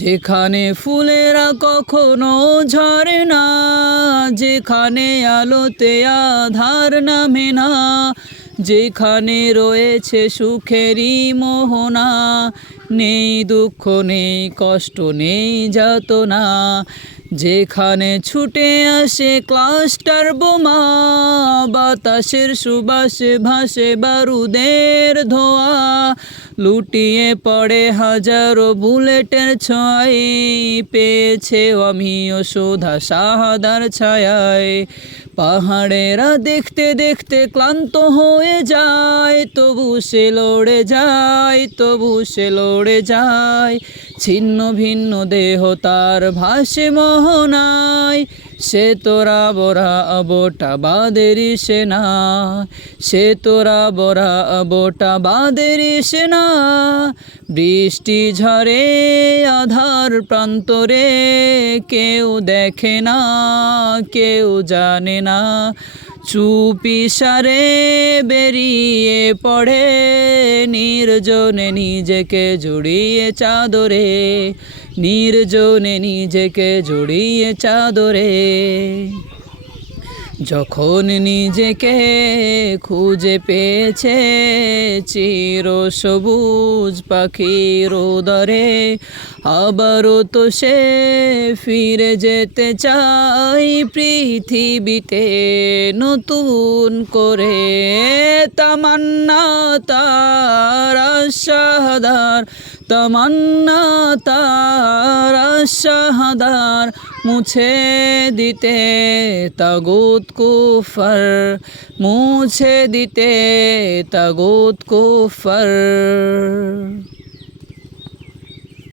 যেখানে ফুলেরা কখনো ঝরে না, যেখানে আলোতে আধার নামে না, যেখানে রয়েছে সুখেরই মোহনা, নেই দুঃখ নেই কষ্ট নেই যাতনা, যেখানে ছুটে আসে ক্লাস্টার বোমা, বাতাসের সুবাসে ভাসে বারুদের ধোঁয়া, লুটিয়ে পড়ে হাজারো বুলেটের ছোঁয়ায়, পেয়েছে আমিও সুধা শাহাদার ছায়ায়। পাহাড়েরা দেখতে দেখতে ক্লান্ত হয়ে যায়, তবু সে লড়ে যায়, তবু সে লড়ে যায়। ছিন্ন ভিন্ন দেহ তার ভাসে মোহনায়, সে তোরা বরা আবোটা বাদেরই সেনা, সে তোরা বরা আবোটা বাদেরই সেনা। বৃষ্টি ঝরে আধার প্রান্তরে, কেউ দেখে না কেউ জানে না, চুপি সারে বেরিয়ে পড়ে নির্জনে নিজেকে জড়িয়ে চাদরে, নির্জনে নিজেকে জড়িয়ে চাদরে। যখন নিজেকে খুঁজে পেয়েছে চির সবুজ পাখির উদরে, আবারও তো সে ফিরে যেতে চাই পৃথিবীতে নতুন করে। তামান্না তার শাহাদার, তামান্না তার শাহাদার, মুছে দিতে তাগুত কুফর, মুছে দিতে তাগুত কুফর।